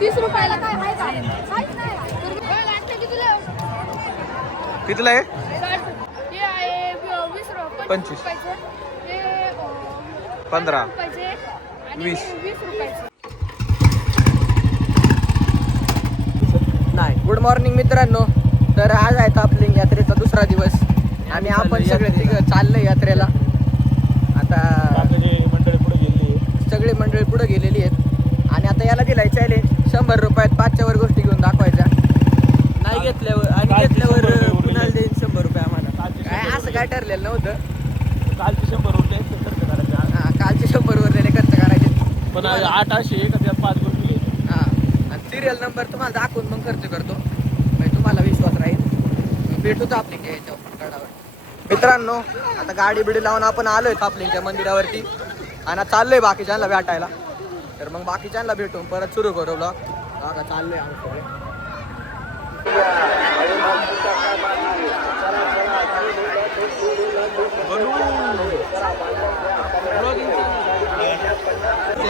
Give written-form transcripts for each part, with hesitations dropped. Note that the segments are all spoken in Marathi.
30 रुपयाला काय आहे का? काहीच नाही. कितीला आहे? हे आहे 20 रुपये. 25. हे 15. रुपयाचे आणि 20. 20 रुपयाचे. नाही. गुड मॉर्निंग मित्रांनो. तर आज आहे तापलिंग यात्रेचा दुसरा दिवस आणि आपण सगळे तिघं चाललोय यात्रेला. आता सगळी मंडळी पुढे गेलेली आहेत आणि आता याला दिलाय चॅलेंज 100 रुपयात 5च्या वर गोष्टी घेऊन दाखवायच्या. नाही घेतल्यावर आणि घेतल्यावर कुणाला देईन 100 रुपये आम्हाला. काय असं काय ठरलेलं नव्हतं. कालचे 100 रुपये खर्च करायचे. हां, कालचे 100 वरलेले खर्च करायचे. पण 8 असे का त्यात 5 गोष्टी घ्यायच्या. हां, आणि सिरियल नंबर तुम्हाला दाखवून मग खर्च करतो म्हणजे तुम्हाला विश्वास राहील. भेटू तापलिंग याच्यावर गडावर. मित्रांनो आता गाडी बिडी लावून आपण आलोय तापलिंगच्या मंदिरावरती आणि चाललोय बाकीच्यांना भेटायला. तर मग बाकीच्यांना भेटून परत सुरू करू ब्लॉग. बघा चाललोय आम्ही सगळे.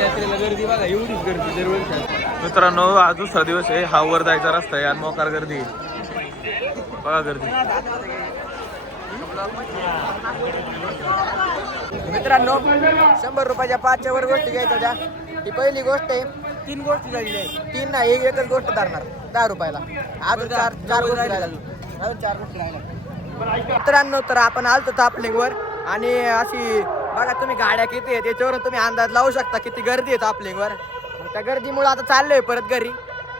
यात्रेला गर्दी बघा, एवढीच गर्दी दरवर्षी. मित्रांनो आज दुसरा दिवस आहे. हा वर जायचा रस्ता आहे आणि मोकार गर्दी बघा गर्दी. मित्रांनो 100 रुपयाच्या 5च्या वर गोष्टी घ्यायच्या त्या. ही पहिली गोष्ट आहे. 3 गोष्टी झालेली आहे. 3 नाही, एकच गोष्ट धरणार 10 रुपयाला. अजून चार गोष्टी राहिल्या. अजून 4 गोष्टी राहिल्या. मित्रांनो तर आपण आलतो तापलिंगवर आणि अशी बघा तुम्ही गाड्या किती आहेत त्याच्यावरून तुम्ही अंदाज लावू शकता किती गर्दी आहे तापलिंगवर. मग त्या गर्दीमुळे आता चाललोय परत घरी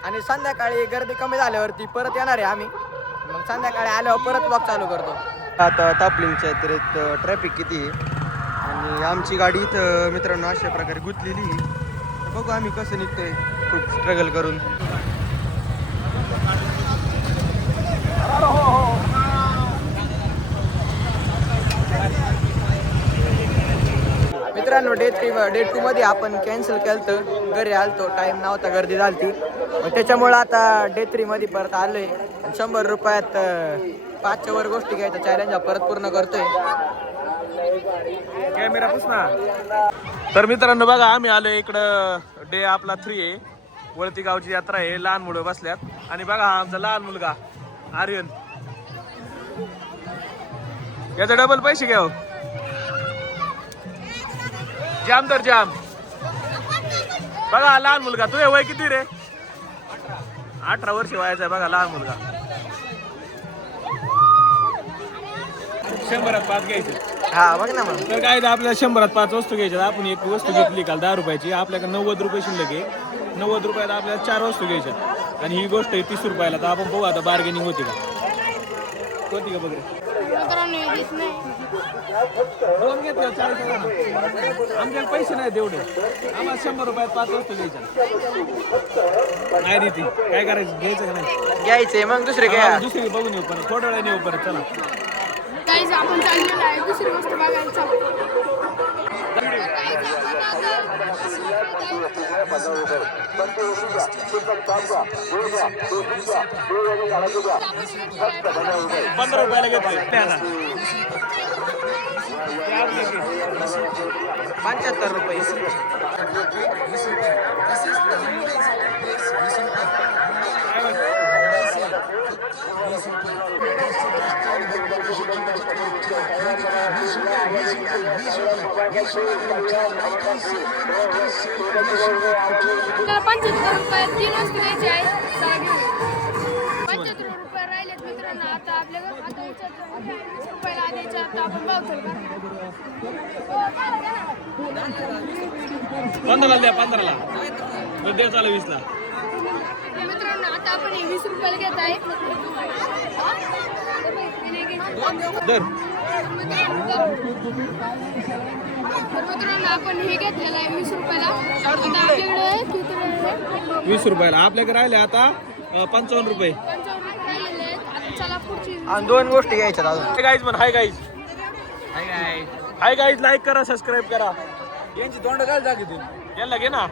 आणि संध्याकाळी गर्दी कमी झाल्यावरती परत येणार आहे आम्ही. मग संध्याकाळी आल्यावर परत ब्लॉग चालू करतो. आता तापलिंगच्या यात्रेत ट्रॅफिक किती आहे आणि आमची गाडी इथं मित्रांनो अशा प्रकारे गुंतलेली आहे. बघू आम्ही कसं निघतोय खूप स्ट्रगल करून. मित्रांनो डे 2 मध्ये आपण कॅन्सल केलं. घरी आलतो, टाइम नव्हता, गर्दी झालती. त्याच्यामुळं आता डे 3 मध्ये परत आलोय. 100 रुपयात 5च्या वर गोष्टी घ्यायचा चॅलेंज परत पूर्ण करतोय. कॅमेरा पुसना. तर मित्रांनो बघा आम्ही आलो इकडं. डे आपला 3 आहे. वळती गावची यात्रा आहे. लहान मुलं बसल्यात आणि बघा हा आमचा लहान मुलगा आर्यन. याचा डबल पैसे घ्या. जाम तर जाम. बघा हा लहान मुलगा. तुझे वय किती रे? 18 वर्ष वयाचा आहे बघा लहान मुलगा. 100त 5 घ्यायचे. हा बघ ना मग. तर काय आपल्याला 100त 5 वस्तू घ्यायच्या. आपण एक वस्तू घेतली काल 10 रुपयाची. आपल्याकडे 90 रुपये शिल्लक आहे. 90 रुपयात आपल्याला 4 वस्तू घ्यायच्या आणि ही गोष्ट आहे 30 रुपयाला. तर आपण बघू आता बार्गेनिंग होती का बघ. दोन घेतल्या 40. आमच्याला पैसे नाही तेवढे. आम्हाला 100 रुपयात 5 वस्तू घ्यायच्या. नाही देते काय करायचं, घ्यायचं का नाही घ्यायचंय मग दुसरे घ्या. दुसरी बघून येऊ परत. थोड्या वेळाने येऊ परत. चला काहीच आपण चाललेलो आहे दुसरी गोष्ट बघायला चालू. ₹15 घेतले. 75 रुपये. आपल्याला 75 रुपयात 3 वस्तू घ्यायची आहे. 75 रुपये राहिलेत मित्रांनो. आता आपल्याला आता 20 रुपयाला द्यायचे. आता आपण बघतो का 15ला द्या. 15ला द्या. चालू 20ला. मित्रांनो आता आपण 20 रुपयाला घेत आहे. दर मित्रांनो आपण हे घेतलेलं आहे 20 रुपयाला. आता आपल्याकडे किती राहिले? 20 रुपयाला. आपल्याकडे राहिले आता 55 रुपये. 55 रुपये राहिलेले आहेत. आता चला पुढची. आणि 2 गोष्टी घ्यायच्या अजून. हाय गाईज म्हण. Hi guys. Hi guys. Like करा, सबस्क्राईब करा. यांची तोंड काय जागी तू याला घे ना.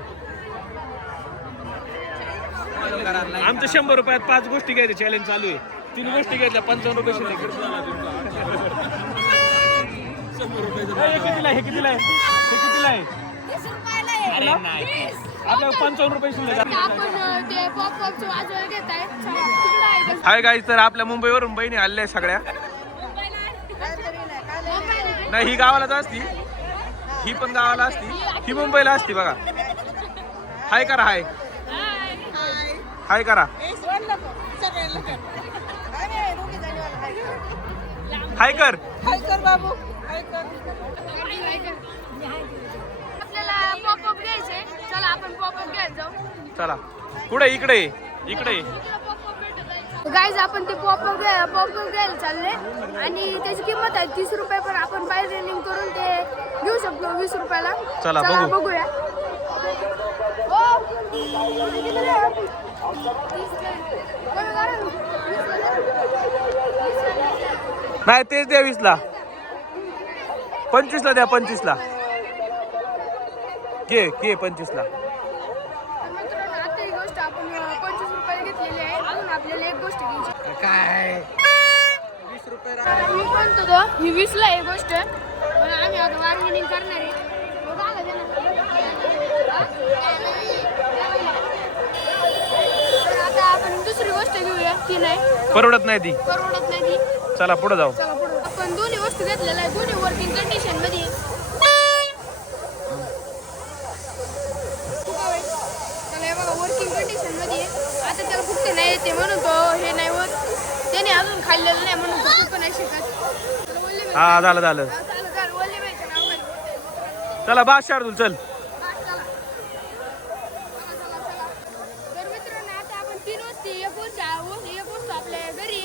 आमचं 100 रुपयात 5 गोष्टी घ्यायचे चॅलेंज चालू आहे. 3 गोष्टी घेतल्या 55 रुपये शिल्लक. हे कितीला आहे? हे कितीला आहे? हे कितीला आहे? 30 रुपयाला आहे. अरे नाही आपल्याला 55 रुपये शिल्लक आहे. आपण ते पॉपचे वाजवायला घेत आहे तिकडं आहे का? हाय गाईज, तर आपल्या मुंबईवरून बहिणी आल्या सगळ्या. नाही, ही गावालाच असती, ही पण गावाला असती, ही मुंबईला असती बघा. हाय करा, हाय हाय करा, हाय कर. आपल्याला पॉपअप घ्यायचे. चला आपण पॉपअप घ्यायला जाऊ. चला पुढे, इकडे इकडे. गाईज आपण ते पॉपअप घ्यायला चालले आणि त्याची किंमत आहे 30 रुपये. पण आपण बार्गेनिंग करून ते घेऊ शकतो 20 रुपयाला. चला बघू. बघूया. नाही, तेच द्या 20ला. 25ला द्या, 25ला घे 25ला. मित्रांनो, आता ही गोष्ट आपण 25 रुपयाला घेतलेली आहे. अजून आपल्याला एक गोष्ट घ्यायची. काय 20 रुपये मी म्हणतो तो ही 20ला आहे गोष्ट. पण आम्ही आता बार्गेनिंग करणार आहे. तर आता आपण दुसरी गोष्ट घेऊया. ती नाही परवडत नाही ती. परवडत नाही ती. चला पुढे जाऊ. चला पुढे. आपण दोन्ही वस्तू घेतलेल्या आहे. दोन्ही वर्किंग कंडिशन मध्ये आहे. त्याला हे बघा वर्किंग कंडिशन मध्ये आहे. आता त्याला फक्त नाही येते म्हणून तो हे नाही होत. त्याने अजून खाल्लेलं नाही म्हणून तो पण नाही शिकत. हा, झालं. ओले बाईचं नाव घाल. चला बा शार्दूल, चल. तर मित्रांनो, आता आपण 3 वस्तू एक वस्तू आपल्या घरी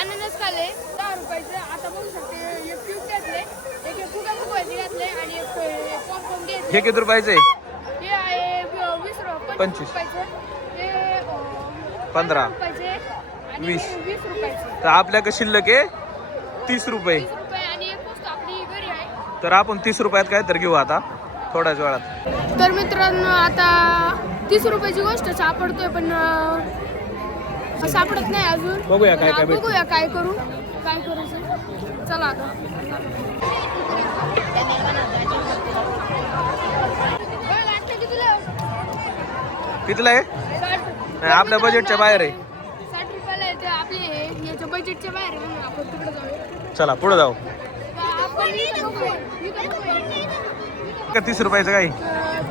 अननस खाल्ले 10 रुपयाचं. आता बघू शकते एक ट्यूब घेतले, एक फुगा फुगवायचे घातले आणि एक पॉपकॉर्न घेतले. हे किती रुपयाचं आहे? हे आहे 25 रुपयाचं. हे 15 रुपयाचे आणि 20. 20 रुपयाचे. तर आपल्याकडे शिल्लक आहे 30 रुपये. 30 रुपये आणि एक वस्तू आपली घरी आहे. तर आपण 30 रुपयात काय तर घेऊ आता थोड्याच वेळात. तर मित्रांनो, आता 30 रुपयाची गोष्ट सापडतोय पण सापडत नाही अजून. बघूया काय काय भेटतं. बघूया काय करायचं. चला आता. कितीला आहे? नाही, आपल्या बजेटच्या बाहेर आहे. 60 रुपयाला आहे. ते आपले याच्या बजेटच्या बाहेर आहे म्हणून आपण तिकडे जाऊया. चला पुढे जाऊ. आपण इथं बघूया. इथं बघूया. का 30 रुपयाचं काही?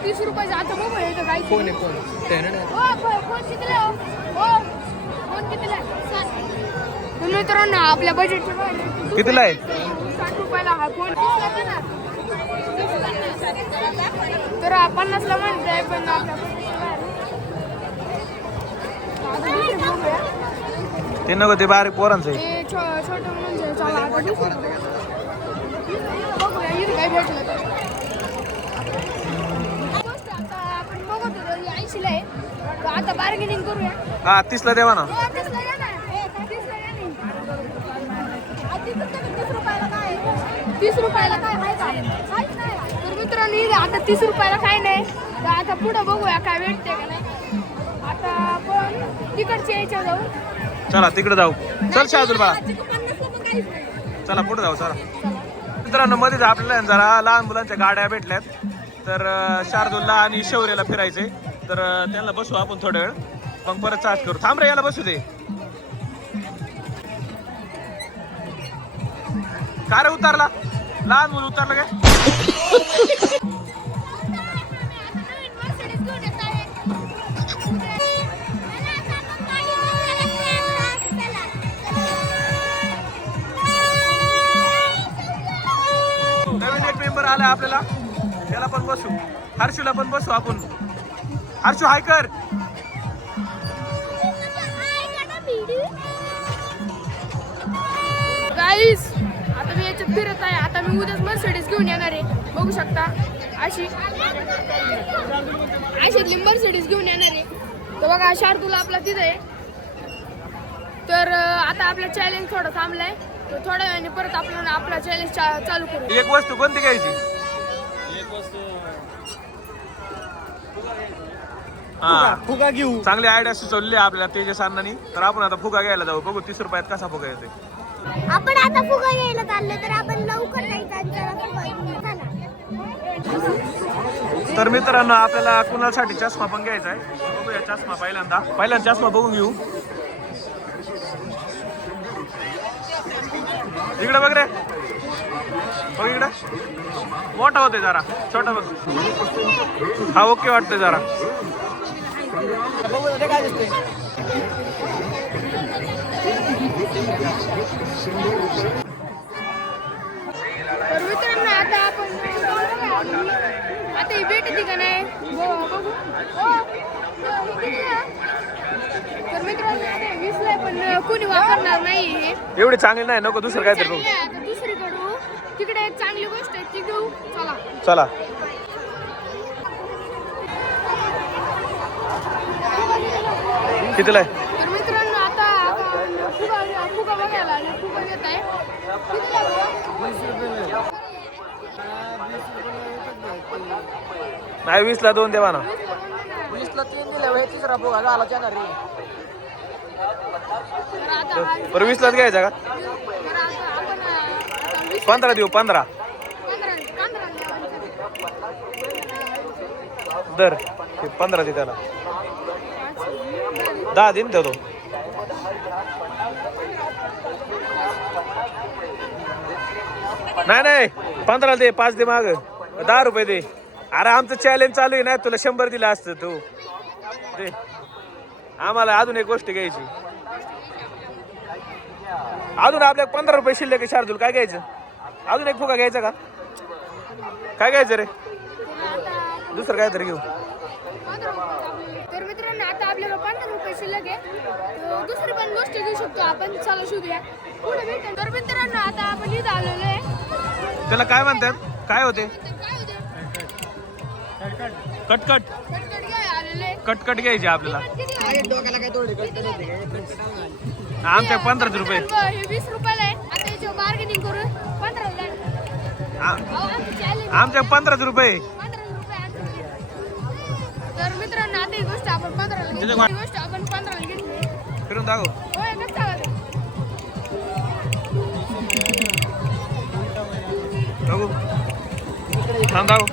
30 रुपयाचं आता बघूया इथं काय. फोन आहे फोन कितीला आहे? फोन कितीला आहे? तर मित्रांनो, आपल्या बजेटच्या बाहेर आहे. कितीला आहे? 60 रुपयाला हा फोन. तर 50ला म्हणत आहे पण आपल्या बजेटच्या बाहेर आहे. आता दुसरं बघूया. ते नको, ते बारीक पोरांचं आहे. हे छोटं म्हणजे चला आता दुसरं बघूया इथं काय भेटलं तर. गोष्ट आता आपण बघत होतो ही 80ला आहे. तर आता बार्गेनिंग करूया. हा, 30ला देवा ना. 30 ला घ्या ना. 30 ला घ्या नाही. 30 रुपयाला काय आहे? 30 रुपयाला काय आहे का? काहीच नाही. तर मित्रांनो, इथं आता 30 रुपयाला काय नाही. तर आता पुढं बघूया काय भेटते का नाही. आता आपण तिकडच्या यायच्या जाऊ. चला तिकडे जाऊ. चल शार्दूल बाळा, चला पुढे जाऊ. चला मित्रांनो, मध्येच आपल्याला जरा लहान मुलांच्या गाड्या भेटल्यात. तर शार्दूलला आणि शौर्याला फिरायचे. तर त्यांना बसू आपण थोडा वेळ, मग परत चार्ज करू. थांब रे, याला बसू दे. का रे उतारला? लहान मुलं उतारलं काय? नवीन एक मेंबर आला आपल्याला, त्याला पण बसू. हर्षूला पण बसू आपण. हर्षू हाय कर. गाईस, आता मी याच्यात फिरत आहे. आता मी उद्याच मर्सिडीज घेऊन येणार आहे. बघू शकता अशीतली मर्सिडीज घेऊन येणार आहे. तर बघा शार्दूल आपला तिथं आहे. तर आता आपला चॅलेंज थोडं थांबलाय. तर थोड्या वेळाने परत आपण आपला चॅलेंज चालू करू. एक वस्तू कोणती घ्यायची? हा, फुगा घेऊ. चांगली आयडिया सुचवली आपल्याला तेजस अण्णांनी. तर आपण आता फुगा घ्यायला जाऊ. बघू 30 रुपयात कसा फुगा येतोय. आपण आता फुगा घ्यायला चाललो तर आपण लवकर जायचं आणि जरा फुगा घेऊन चला. तर मित्रांनो आपल्याला कुणासाठी चष्मा पण घ्यायचा आहे. बघूया चष्मा पहिल्यांदा चष्मा बघून घेऊ. इकडे बघ रे, बघ इकडे. मोठा होते जरा, छोटा बघ. हा ओके वाटतंय जरा. बघू ते काय दिसतंय. तर मित्रांनो आता आपण आता ही भेटते का नाही बघू. हे कितीला? तर मित्रांनो आता 20ला पण कोणी वापरणार नाही हे. एवढी चांगली नाही, नको दुसरं काहीतरी बघू. चांगली आहे. आता दुसरीकडू तिकडे एक चांगली गोष्ट आहे ती घेऊ. चला. चला. कितीला आहे? तर मित्रांनो आता फुगा बघायला आणि फुगा घेत आहे. कितीला बघा? नाही 20ला 2 देवा ना. 20ला 3 दिले, तिसरा फुगा झाला येणार रे. तर आता बरं 20लाच घ्यायचा का? तर आता आपण 15 देऊ. 15 दर. 15 दे त्याला. 10 दिन देतो. नाही 15 दे. 5 दे माग. 10 रुपये दे. अरे आमचं चॅलेंज चालू आहे ना, तुला 100 दिला असतं तू दे. आम्हाला अजून एक गोष्ट घ्यायची. अजून आपल्या 15 रुपये शिल्लक आहे. शार्दूल काय घ्यायचं? अजून एक फुगा घ्यायचा का? काय घ्यायचं रे? दुसरं काय तरी घेऊ. तर मित्रांनो आता आपल्याला 15 रुपये शिल्लक आहे. तर दुसरी पण गोष्ट घेऊ शकतो आपण. चला शोधूया पुढे भेटेल. तर मित्रांनो आता आपण इथं आलेलो आहे. त्याला काय म्हणतात? काय होते? काय होते? कटकट. कटकट घ्याय आलेलो आहे. कटकट घ्यायची आपल्याला. किती आहे? डोक्याला काय तोडे करते आमच्या 15 रुपये. हे 20 रुपयाला आहे. आता याच्यावर बार्गेनिंग करून 15 ला आहे. आमचं challenge आमच्या 15 रुपये. 15 रुपये आहे. तर मित्रांनो आता ही गोष्ट आपण 15 ला घेतली. ही गोष्ट आपण 15 ला घेतली. फिरून दाखव. होय कसं चालत? दाखव. थांब दाखव.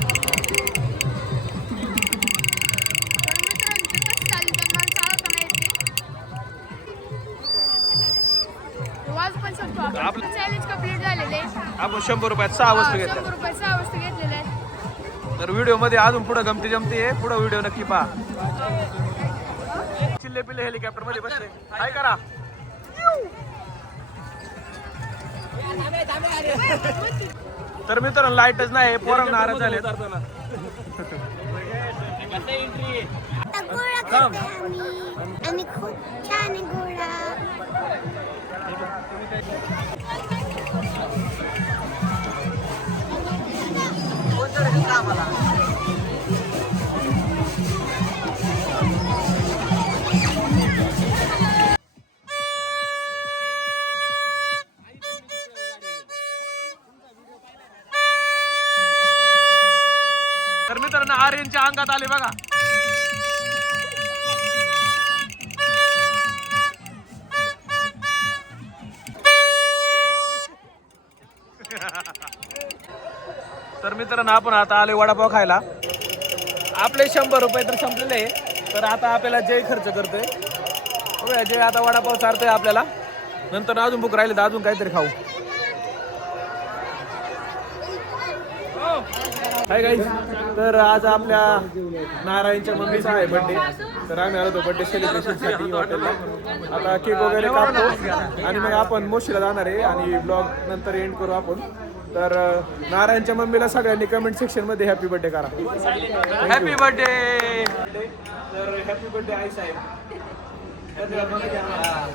आपलं चॅलेंज कंप्लीट झालेले आहे. आपण 100 रुपयात 6 वस्तू घेतल्या. 100 रुपये 6 वस्तू घेतलेल्या आहेत. तर व्हिडिओ मध्ये अजून पुढे गमती जमती आहे. पुढे व्हिडिओ नक्की पहा. चिल्ले पिल्ले हेलिकॉप्टर मध्ये बसले. काय करा? तर मित्रांनो लाईटच नाही. पोरं नाराज झाले. आणि खूप छान आहे घोडा. तर मित्रांनो आर्यनच्या अंगात आले बघा. तर मित्रांनो आपण आता आले वडापाव खायला. आपले 100 रुपये तर संपलेले आहे. तर आता आपल्याला जय खर्च करतोय. बघूया जय आता वडापाव चारतोय आपल्याला. नंतर अजून भूक राहिले तर अजून काहीतरी खाऊ. Hi guys. तर आज आपल्या नारायणच्या मम्मीचा आहे बर्थडे. तर आम्ही आलो होतो बर्थडे सेलिब्रेशनसाठी हॉटेलला. आता केक वगैरे कापतो आणि मग आपण मोशीला जाणार आहे आणि ब्लॉग नंतर एंड करू आपण. तर नारायणच्या मम्मीला सगळ्यांनी कमेंट सेक्शन मध्ये हॅपी बर्थडे करा. Happy birthday. तर हॅपी बर्थडे आई साहेब.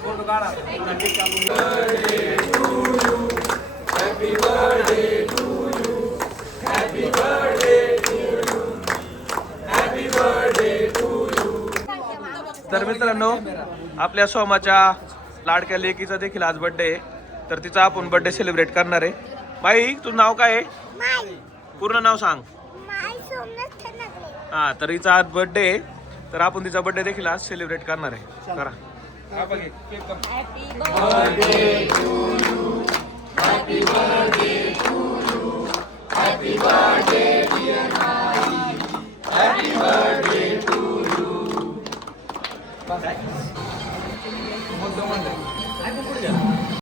फोटो काढा. Happy birthday to you. Happy birthday to you. Happy birthday to you. तर मित्रांनो आपल्या सोमाच्या लाडक्या लेकीचा देखील आज बर्थडे आहे. तर तिचा आपण बर्थडे सेलिब्रेट करणार आहे. बाई तुझं नाव काय आहे? पूर्ण नाव सांग. हा तर हिचा आज बर्थडे आहे. तर आपण तिचा बर्थडे देखील आज सेलिब्रेट करणार आहे. करा. Happy birthday to you. Happy birthday मुद्दा म्हणलं